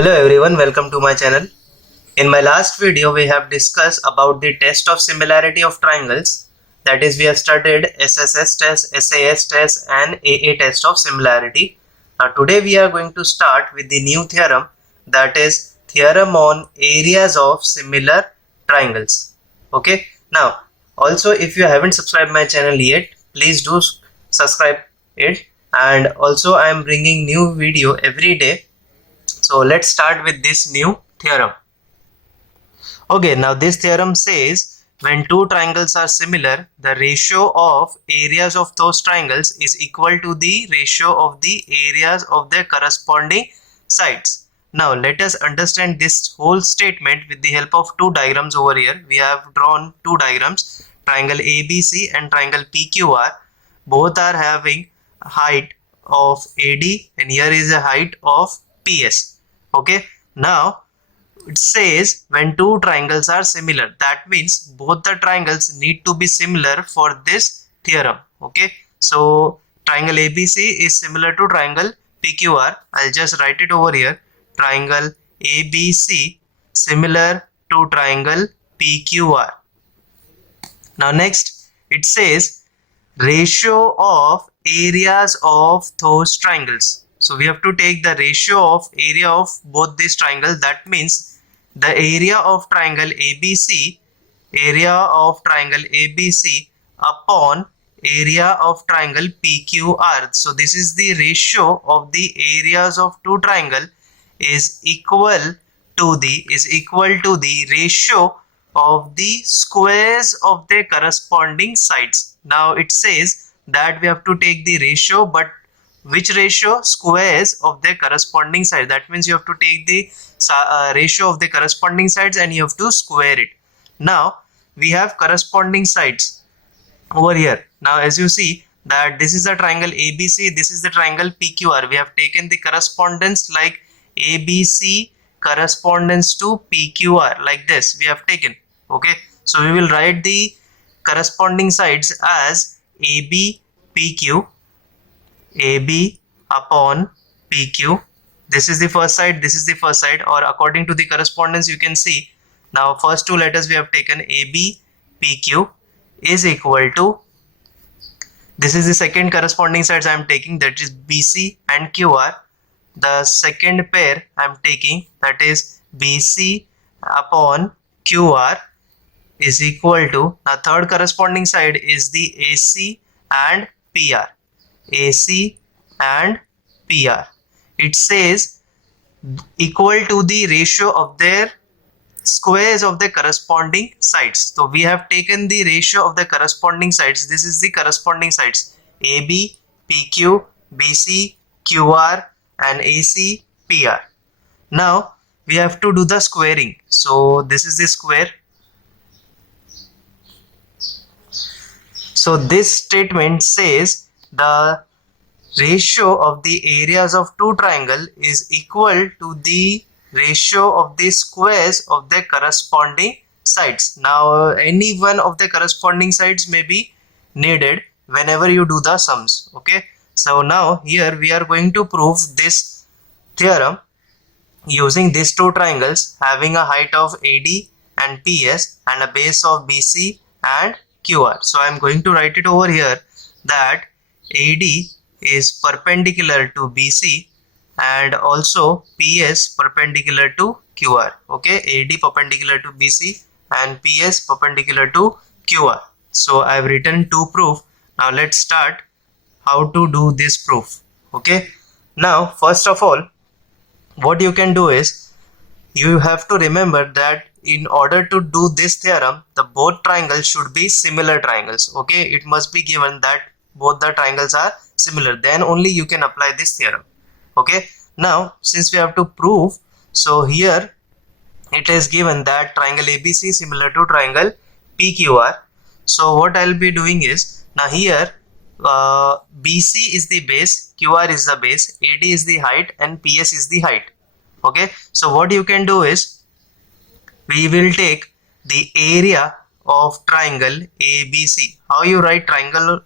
Hello everyone, welcome to my channel. In my last video, we have discussed about the test of similarity of triangles. That is, we have studied SSS test, SAS test and AA test of similarity. Now today we are going to start with the new theorem, that is theorem on areas of similar triangles. Okay. Now also, if you haven't subscribed my channel yet, please do subscribe it. And also I am bringing new video every day. So let's start with this new theorem. Okay, now this theorem says when two triangles are similar, the ratio of areas of those triangles is equal to the ratio of the areas of their corresponding sides. Now let us understand this whole statement with the help of two diagrams over here. We have drawn two diagrams, triangle ABC and triangle PQR. Both are having a height of AD and here is a height of PS. Okay, now it says when two triangles are similar, that means both the triangles need to be similar for this theorem. Okay, so triangle ABC is similar to triangle PQR. I'll just write it over here. Triangle ABC similar to triangle PQR. Now next it says ratio of areas of those triangles. So we have to take the ratio of area of both these triangles. That means the area of triangle ABC upon area of triangle PQR. So this is the ratio of the areas of two triangle is equal to the ratio of the squares of their corresponding sides. Now it says that we have to take the ratio, but which ratio? Squares of their corresponding side. That means you have to take the ratio of the corresponding sides and you have to square it. Now we have corresponding sides over here. Now as you see that this is the triangle ABC, this is the triangle PQR. We have taken the correspondence like ABC correspondence to PQR, like this we have taken. Okay, so we will write the corresponding sides as AB PQ, AB upon PQ. This is the first side, this is the first side, or according to the correspondence you can see. Now first two letters we have taken, AB PQ is equal to, this is the second corresponding sides I am taking, that is BC and QR. The second pair I am taking, that is BC upon QR, is equal to, now third corresponding side is the AC and PR. AC and PR. It says equal to the ratio of their squares of the corresponding sides. So we have taken the ratio of the corresponding sides. This is the corresponding sides AB, PQ, BC, QR and AC, PR. Now we have to do the squaring. So this is the square. So this statement says the ratio of the areas of two triangle is equal to the ratio of the squares of their corresponding sides. Now any one of the corresponding sides may be needed whenever you do the sums. Okay, so now here we are going to prove this theorem using these two triangles having a height of AD and PS and a base of BC and QR. So I am going to write it over here that AD is perpendicular to BC and also PS perpendicular to QR. Okay, AD perpendicular to BC and PS perpendicular to QR. So I have written two proof. Now let's start how to do this proof. Okay, now first of all what you can do is you have to remember that in order to do this theorem, the both triangles should be similar triangles. Okay, it must be given that both the triangles are similar, then only you can apply this theorem. Okay, now since we have to prove, so here it is given that triangle ABC similar to triangle PQR. So what I'll be doing is, now here BC is the base, QR is the base, AD is the height and PS is the height. Okay, so what you can do is we will take the area of triangle ABC. How you write triangle?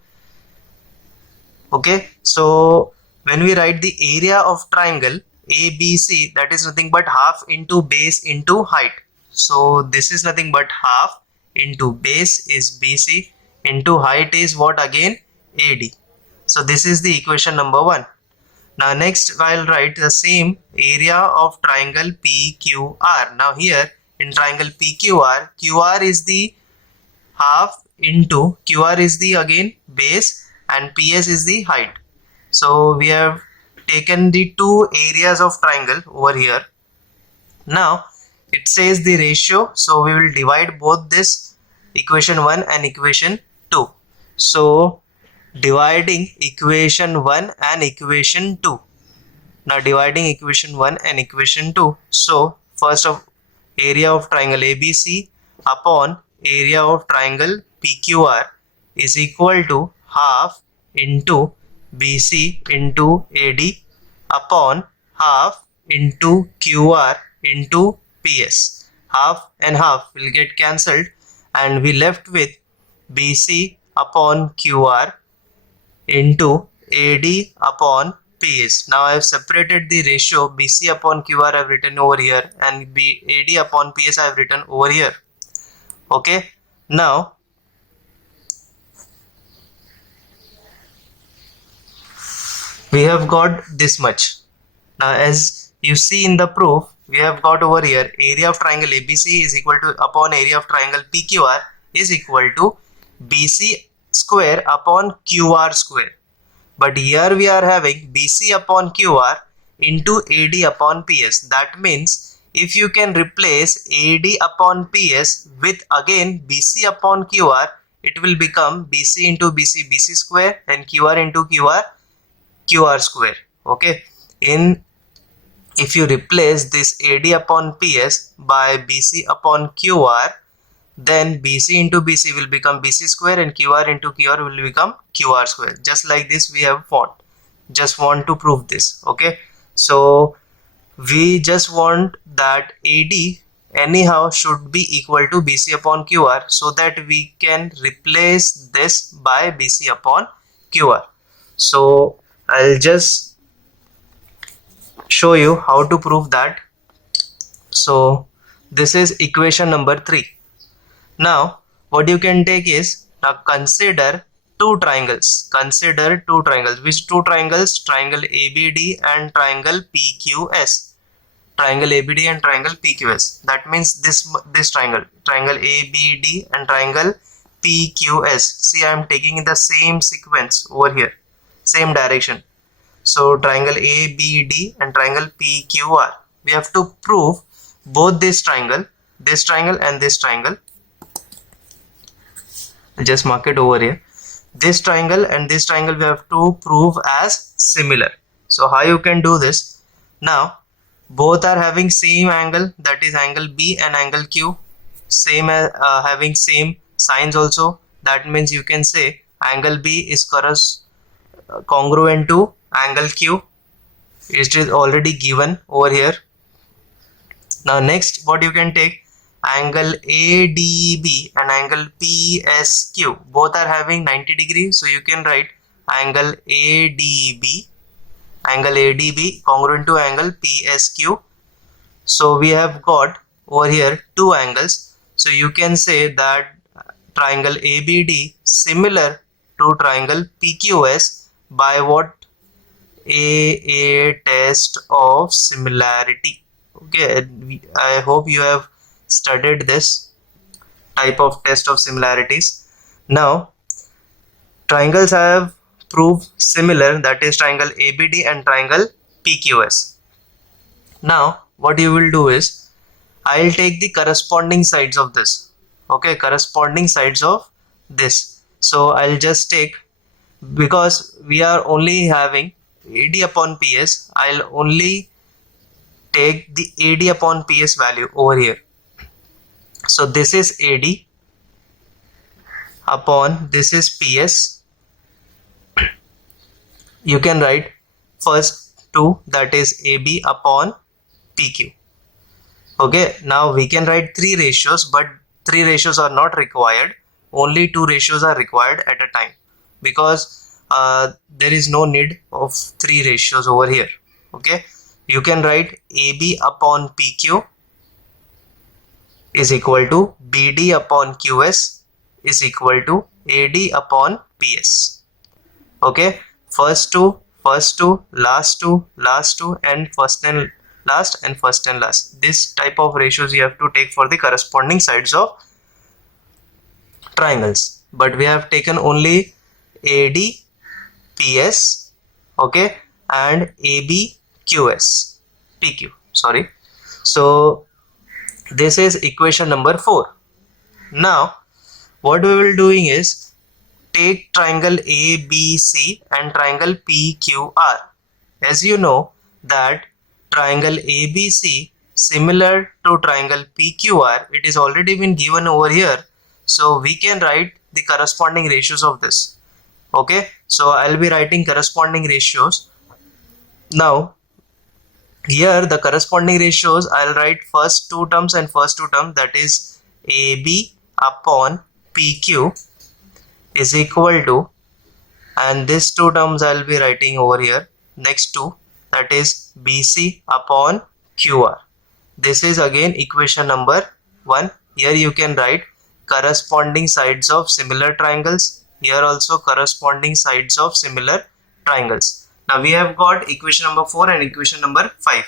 Okay, so when we write the area of triangle ABC, that is nothing but half into base into height. So this is nothing but half into base is BC into height is what again? AD. So this is the equation number 1. Now next I'll write the same area of triangle PQR. Now here in triangle PQR, QR is the half into QR is the again base and PS is the height. So we have taken the two areas of triangle over here. Now it says the ratio, so we will divide both this equation 1 and equation 2. So dividing equation 1 and equation 2. Now dividing equation 1 and equation 2. So first of area of triangle ABC upon area of triangle PQR is equal to half into BC into AD upon half into QR into PS. Half and half will get cancelled and we left with BC upon QR into AD upon PS. Now I have separated the ratio BC upon QR I have written over here and AD upon PS I have written over here. Okay, now we have got this much. Now as you see in the proof, we have got over here area of triangle ABC is equal to upon area of triangle PQR is equal to BC square upon QR square. But here we are having BC upon QR into AD upon PS. That means if you can replace AD upon PS with again BC upon QR, it will become BC into BC, BC square and QR into QR, QR square. Okay. If you replace this AD upon PS by BC upon QR, then BC into BC will become BC square and QR into QR will become QR square. Just like this we have found. Just want to prove this. Okay. So we just want that AD anyhow should be equal to BC upon QR so that we can replace this by BC upon QR. So I'll just show you how to prove that. So this is equation number 3. Now what you can take is, now consider two triangles. Consider two triangles. Which two triangles? Triangle ABD and triangle PQS. Triangle ABD and triangle PQS. That means this triangle ABD and triangle PQS. See, I am taking in the same sequence over here, same direction. So triangle ABD and triangle PQR. We have to prove both this triangle and this triangle. Just mark it over here. This triangle and this triangle we have to prove as similar. So how you can do this? Now both are having same angle, that is angle B and angle Q, same as having same signs also. That means you can say angle B is congruent to angle Q. It is already given over here. Now next what you can take, angle ADB and angle PSQ, both are having 90 degrees, so you can write angle ADB congruent to angle PSQ. So we have got over here two angles, so you can say that triangle ABD similar to triangle PQS by what? A test of similarity. Okay, I hope you have studied this type of test of similarities. Now triangles I have proved similar, that is triangle ABD and triangle PQS. Now what you will do is, I will take the corresponding sides of this. Okay, corresponding sides of this. So I'll just take, because we are only having AD upon PS, I'll only take the AD upon PS value over here. So this is AD upon this is PS. You can write first two, that is AB upon PQ. Okay, now we can write three ratios, but three ratios are not required. Only two ratios are required at a time, because there is no need of three ratios over here. Okay, you can write AB upon PQ is equal to BD upon QS is equal to AD upon PS. Okay, first two, last two, and first and last, and first and last. This type of ratios you have to take for the corresponding sides of triangles. But we have taken only AD PS, okay, and AB QS PQ. Sorry. So this is equation number 4. Now what we will doing is take triangle ABC and triangle PQR. As you know that triangle ABC similar to triangle PQR, it is already been given over here, so we can write the corresponding ratios of this. Okay, so I'll be writing corresponding ratios. Now here the corresponding ratios, I'll write first two terms and first two terms, that is AB upon PQ is equal to, and these two terms I'll be writing over here next to, that is BC upon QR. This is again equation number 1. Here you can write corresponding sides of similar triangles. Here also corresponding sides of similar triangles. Now we have got equation number 4 and equation number 5.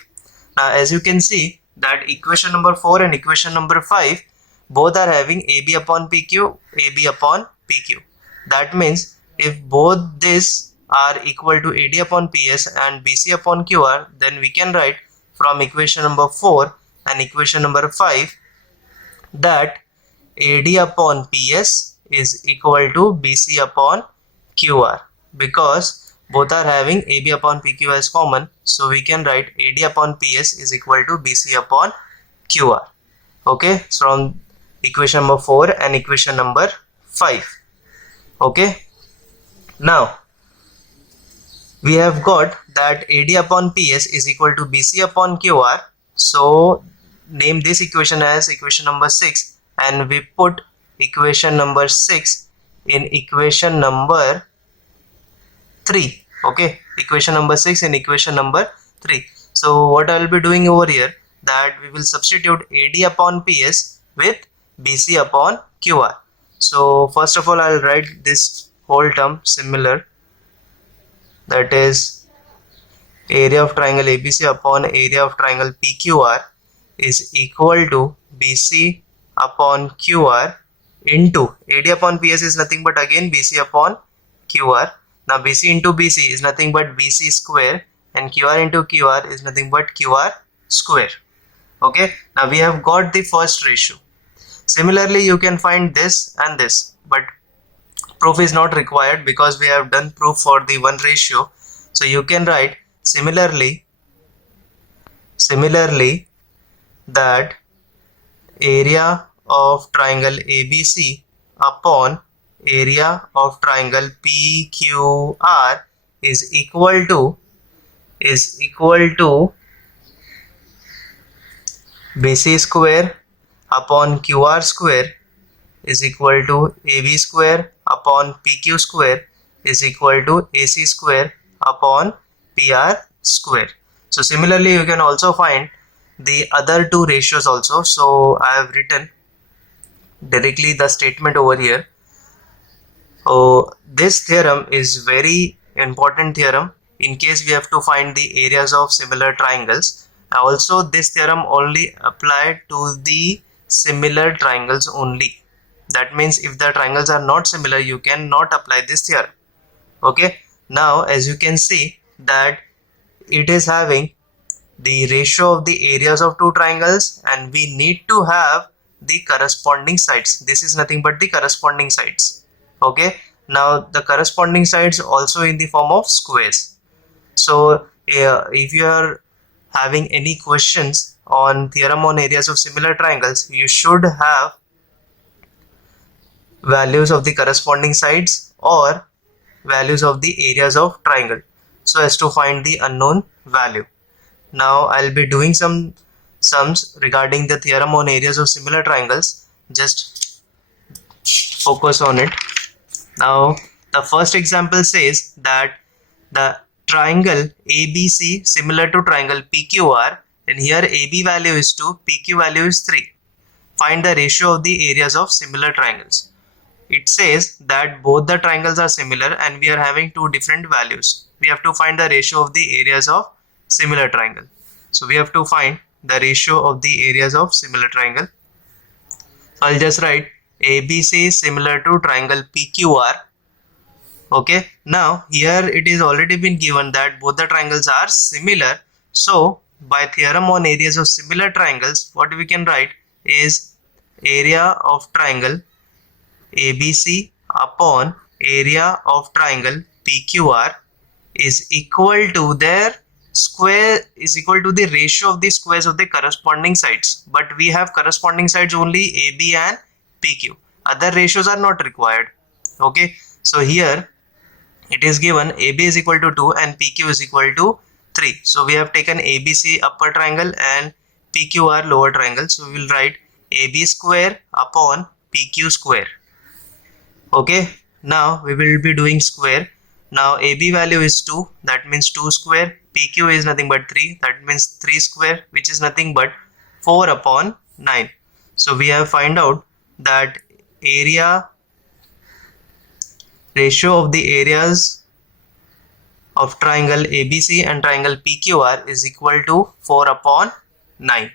Now as you can see that equation number 4 and equation number 5 both are having AB upon PQ, AB upon PQ. That means if both these are equal to AD upon PS and BC upon QR, then we can write from equation number 4 and equation number 5 that AD upon PS is equal to BC upon QR, because both are having AB upon PQ as common, so we can write AD upon PS is equal to BC upon QR. Okay, so from equation number 4 and equation number 5. Okay, now we have got that AD upon PS is equal to BC upon QR, so name this equation as equation number 6, and we put equation number 6 in equation number 3. Okay, equation number 6 in equation number 3. So what I will be doing over here, that we will substitute AD upon PS with BC upon QR. So first of all I will write this whole term similar, that is area of triangle ABC upon area of triangle PQR is equal to BC upon QR into AD upon PS is nothing but again BC upon QR. Now BC into BC is nothing but BC square, and QR into QR is nothing but QR square. Okay, now we have got the first ratio. Similarly you can find this and this, but proof is not required because we have done proof for the one ratio. So you can write similarly that area of triangle ABC upon area of triangle PQR is equal to BC square upon QR square is equal to AB square upon PQ square is equal to AC square upon PR square. So similarly you can also find the other two ratios also. So I have written directly the statement over here. This theorem is very important theorem in case we have to find the areas of similar triangles. Also this theorem only applied to the similar triangles only. That means if the triangles are not similar, you cannot apply this theorem. Okay, now as you can see that it is having the ratio of the areas of two triangles, and we need to have the corresponding sides. This is nothing but the corresponding sides. Okay, now the corresponding sides also in the form of squares. So if you are having any questions on theorem on areas of similar triangles, you should have values of the corresponding sides or values of the areas of triangle so as to find the unknown value. Now I'll be doing some sums regarding the theorem on areas of similar triangles. Just focus on it. Now the first example says that the triangle ABC similar to triangle PQR, and here AB value is 2, PQ value is 3. Find the ratio of the areas of similar triangles. It says that both the triangles are similar and we are having two different values. We have to find the ratio of the areas of similar triangle. So we have to find the ratio of the areas of similar triangle. So I'll just write ABC is similar to triangle PQR. Okay, now here it is already been given that both the triangles are similar. So by theorem on areas of similar triangles, what we can write is area of triangle ABC upon area of triangle PQR is equal to their square is equal to the ratio of the squares of the corresponding sides. But we have corresponding sides only AB and PQ. Other ratios are not required. Okay, so here it is given AB is equal to 2 and PQ is equal to 3. So we have taken ABC upper triangle and PQR lower triangle. So we will write AB square upon PQ square. Okay, now we will be doing square. Now AB value is 2, that means 2 square. PQ is nothing but 3, that means 3 square, which is nothing but 4 upon 9. So we have find out that area ratio of the areas of triangle ABC and triangle PQR is equal to 4 upon 9.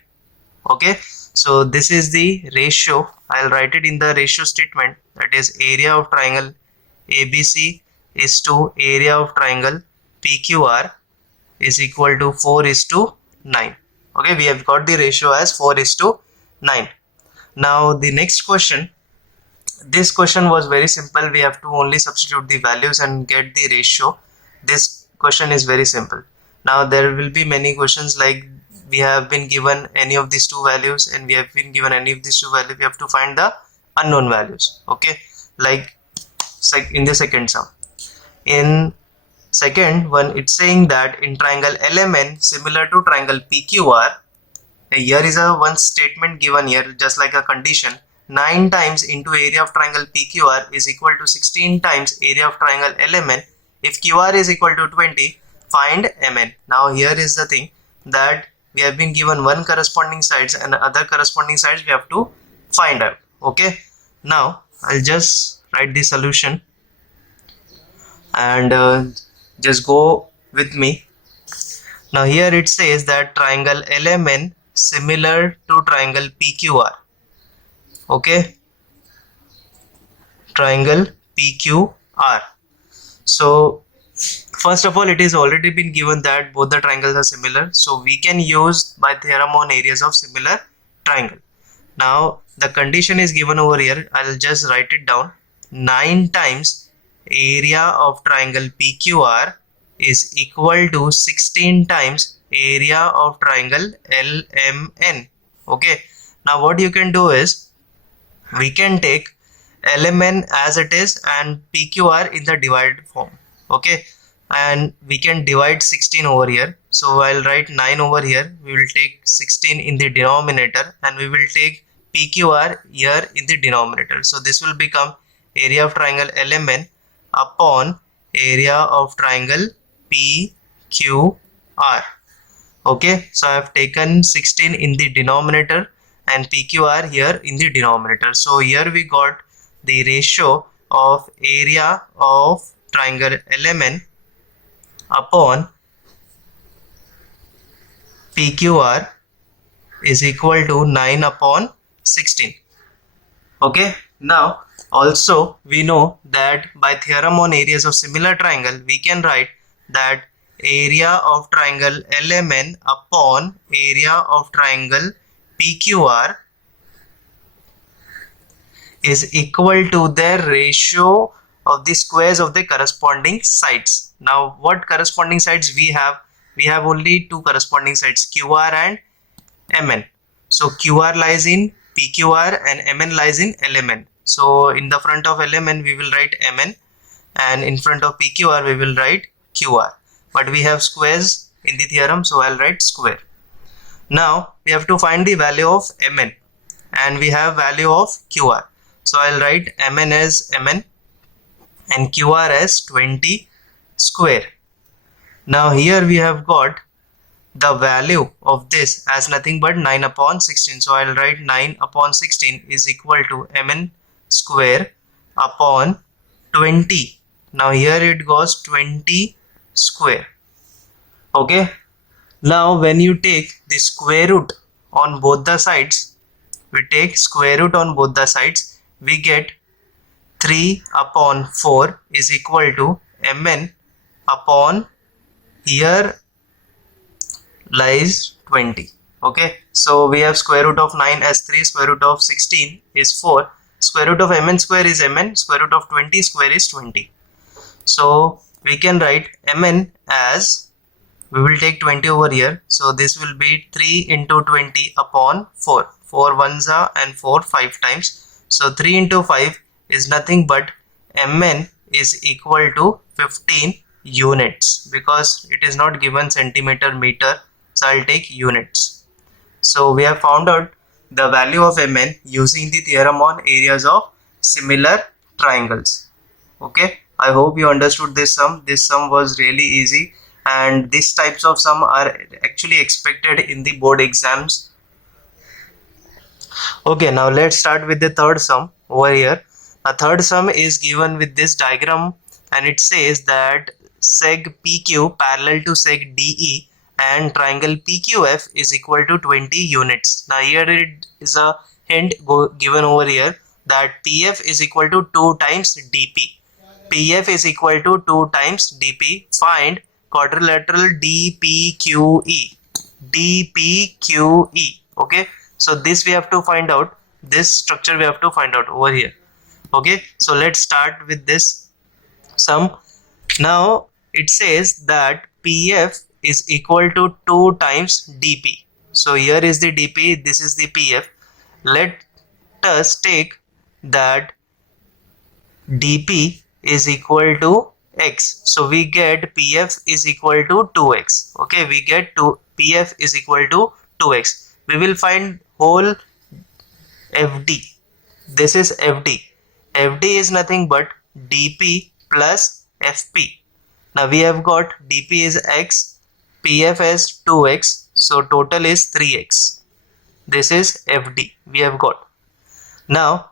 Okay, so this is the ratio. I'll write it in the ratio statement, that is area of triangle ABC is to area of triangle PQR is equal to 4 is to 9. Okay, we have got the ratio as 4 is to 9. Now the next question, this question was very simple. We have to only substitute the values and get the ratio. This question is very simple. Now there will be many questions like we have been given any of these two values and we have been given any of these two values. We have to find the unknown values. Okay, like in the second sum. In second one, it's saying that in triangle LMN similar to triangle PQR, here is a one statement given here, just like a condition. 9 times into area of triangle PQR is equal to 16 times area of triangle LMN. If QR is equal to 20, find MN. Now here is the thing, that we have been given one corresponding sides and other corresponding sides we have to find out. Okay, now I'll just write the solution and just go with me. Now here it says that triangle LMN similar to triangle PQR. Okay, triangle PQR. So first of all, it is already been given that both the triangles are similar, so we can use by theorem on areas of similar triangle. Now the condition is given over here. I'll just write it down. 9 times area of triangle PQR is equal to 16 times area of triangle LMN. Okay, now what you can do is we can take LMN as it is and PQR in the divided form. Okay, and we can divide 16 over here. So I'll write 9 over here. We will take 16 in the denominator and we will take PQR here in the denominator. So this will become area of triangle LMN upon area of triangle PQR. Okay, so I have taken 16 in the denominator and PQR here in the denominator. So here we got the ratio of area of triangle LMN upon PQR is equal to 9 upon 16. Okay, now also we know that by theorem on areas of similar triangle we can write that area of triangle LMN upon area of triangle PQR is equal to their ratio of the squares of the corresponding sides. Now what corresponding sides we have? We have only two corresponding sides, QR and MN. So QR lies in PQR and MN lies in LMN. So in the front of LMN we will write MN and in front of PQR we will write QR. But we have squares in the theorem, so I'll write square. Now we have to find the value of MN and we have value of QR. So I'll write MN as MN and QR as 20 square. Now here we have got the value of this as nothing but 9 upon 16. So I'll write 9 upon 16 is equal to mn square upon 20. Now here it goes 20 square. Okay. Now when you take the square root on both the sides, we take square root on both the sides, we get 3 upon 4 is equal to mn upon, here lies 20. Okay, so we have square root of 9 as 3, square root of 16 is 4, square root of mn square is mn, square root of 20 square is 20. So we can write mn as, we will take 20 over here, so this will be 3 into 20 upon 4. 4 ones are and 4 5 times, so 3 into 5 is nothing but mn is equal to 15 units, because it is not given centimeter meter, so I'll take units. So we have found out the value of mn using the theorem on areas of similar triangles. Okay, I hope you understood this sum. This sum was really easy, and these types of sum are actually expected in the board exams. Okay, now let's start with the third sum over here. A third sum is given with this diagram, and it says that seg PQ parallel to seg DE and triangle PQF is equal to 20 units. Now here it is a hint given over here that PF is equal to 2 times DP. PF is equal to 2 times DP. Find quadrilateral DPQE. DPQE. Okay, so this we have to find out. This structure we have to find out over here. Okay, so let's start with this sum. Now it says that PF is equal to 2 times DP. So here is the DP, this is the PF. Let us take that DP is equal to x. So we get PF is equal to 2x. Okay, we get PF is equal to 2x. We will find whole FD. This is FD. FD is nothing but DP plus FP. Now we have got DP is x, PF as 2x, so total is 3x. This is FD we have got. Now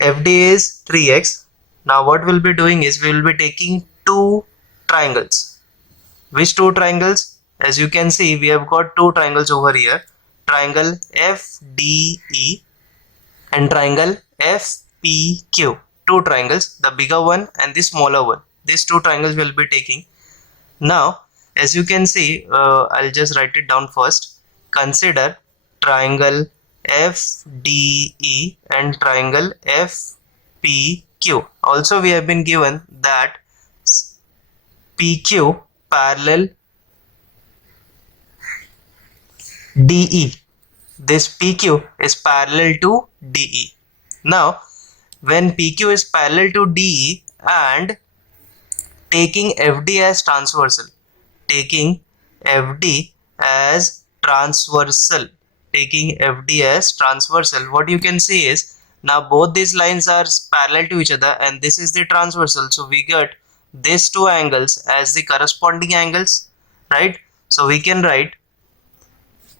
FD is 3x. Now what we'll be doing is we will be taking two triangles. Which two triangles? As you can see, we have got two triangles over here. Triangle FDE and triangle FPQ. Two triangles, the bigger one and the smaller one. These two triangles we'll be taking. Now as you can see, I'll just write it down first. Consider triangle FDE and triangle FPQ. Also we have been given that PQ parallel DE. This PQ is parallel to DE. Now when PQ is parallel to DE and taking FD as transversal, taking FD as transversal, what you can see is, now both these lines are parallel to each other and this is the transversal, so we get these two angles as the corresponding angles, right? So we can write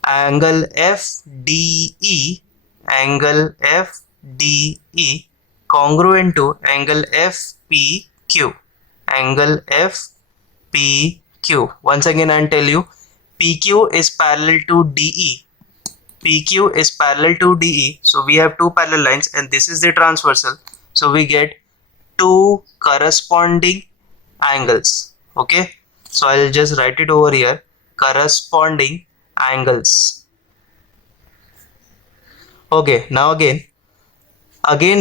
angle FDE congruent to angle FPQ. Once again I'll tell you, PQ is parallel to DE. So we have two parallel lines and this is the transversal, so we get two corresponding angles. Okay, so I'll just write it over here, corresponding angles. Okay, now again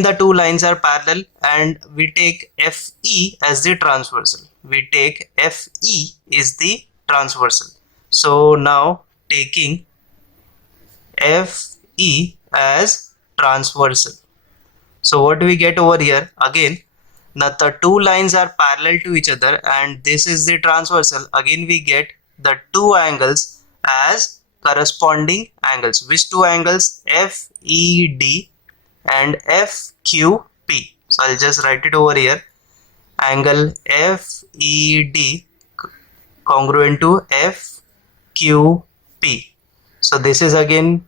the two lines are parallel and we take FE as the transversal. FE is the transversal. So now taking FE as transversal, so what do we get over here? Again, now the two lines are parallel to each other and this is the transversal. Again we get the two angles as corresponding angles. Which two angles? FED and FQP. So I'll just write it over here. Angle FED congruent to FQP. So this is again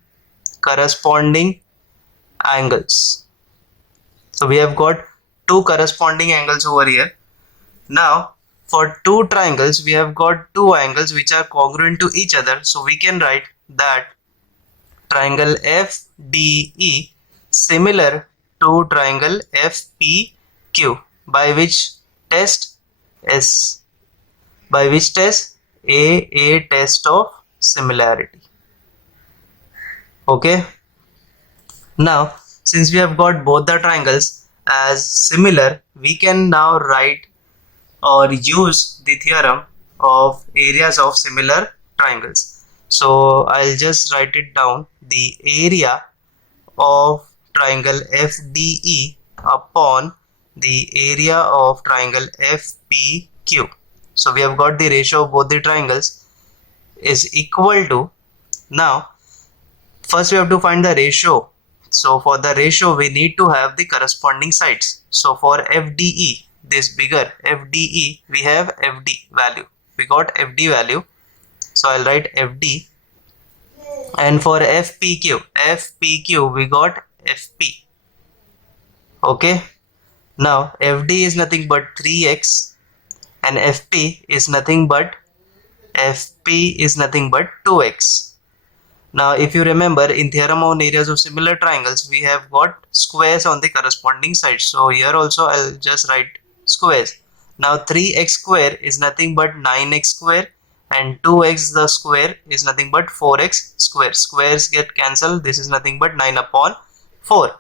corresponding angles. So we have got two corresponding angles over here. Now for two triangles we have got two angles which are congruent to each other. So we can write that triangle FDE similar to triangle FPQ, by which test a test of similarity. Okay, now since we have got both the triangles as similar, we can now write or use the theorem of areas of similar triangles. So I'll just write it down. The area of triangle FDE upon the area of triangle FPQ. So we have got the ratio of both the triangles is equal to, now first we have to find the ratio. So for the ratio we need to have the corresponding sides. So for FDE, this bigger FDE, we have FD value. We got FD value. So I'll write FD. And for FPQ we got FP. Okay. Now FD is nothing but 3x and FP is nothing but 2x. Now if you remember, in theorem on areas of similar triangles we have got squares on the corresponding sides. So here also I'll just write squares. Now 3x square is nothing but 9x square and 2x the square is nothing but 4x square. Squares get cancelled. This is nothing but 9 upon 4.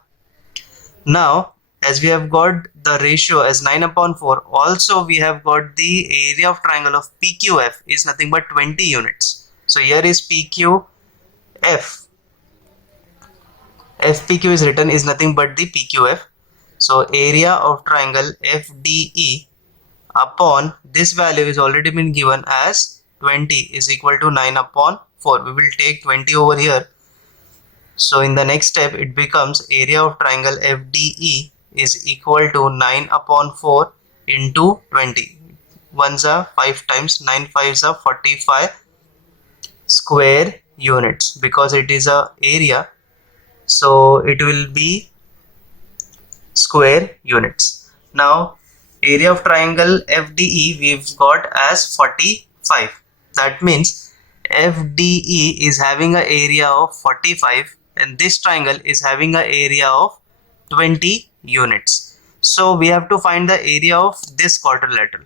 Now as we have got the ratio as 9 upon 4, also we have got the area of triangle of PQF is nothing but 20 units. So here is PQF. FPQ is written is nothing but the PQF. So area of triangle FDE upon this value is already been given as 20 is equal to 9 upon 4. We will take 20 over here. So in the next step it becomes area of triangle FDE is equal to 9 upon 4 into 20. 1s are 5 times 9 5s are 45 square units, because it is a area, so it will be square units. Now area of triangle FDE we've got as 45. That means FDE is having an area of 45 and this triangle is having an area of 20 units. So we have to find the area of this quadrilateral.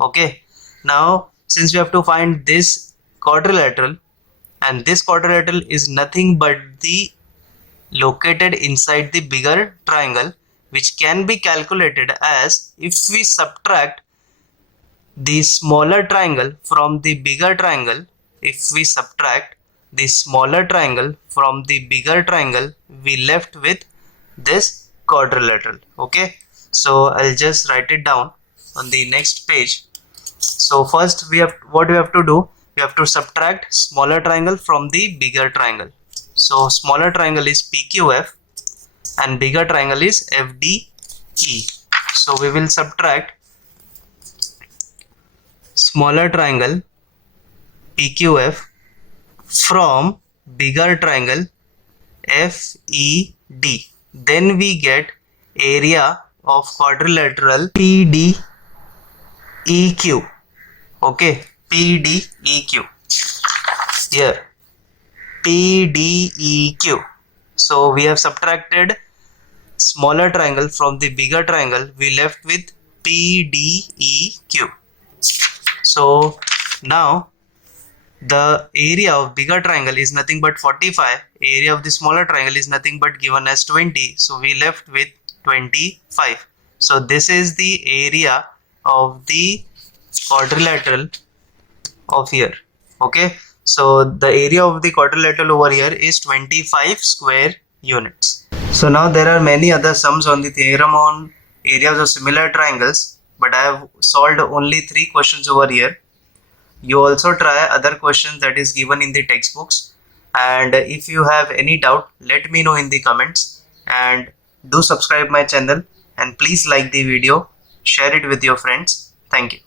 Okay, now since we have to find this quadrilateral, and this quadrilateral is nothing but the located inside the bigger triangle, which can be calculated as if we subtract the smaller triangle from the bigger triangle. If we subtract the smaller triangle from the bigger triangle, we left with this quadrilateral. Okay, so I'll just write it down on the next page. So first we have to do, we have to subtract smaller triangle from the bigger triangle. So smaller triangle is PQF and bigger triangle is FDE. So we will subtract smaller triangle PQF from bigger triangle FED. Then we get area of quadrilateral PDEQ. Okay, PDEQ. Here PDEQ. So we have subtracted smaller triangle from the bigger triangle, we left with PDEQ. So now the area of bigger triangle is nothing but 45, area of the smaller triangle is nothing but given as 20, so we left with 25. So this is the area of the quadrilateral of here. Okay, so the area of the quadrilateral over here is 25 square units. So now there are many other sums on the theorem on areas of similar triangles, but I have solved only 3 questions over here. You also try other questions that is given in the textbooks, and if you have any doubt, let me know in the comments, and do subscribe my channel, and please like the video, share it with your friends. Thank you.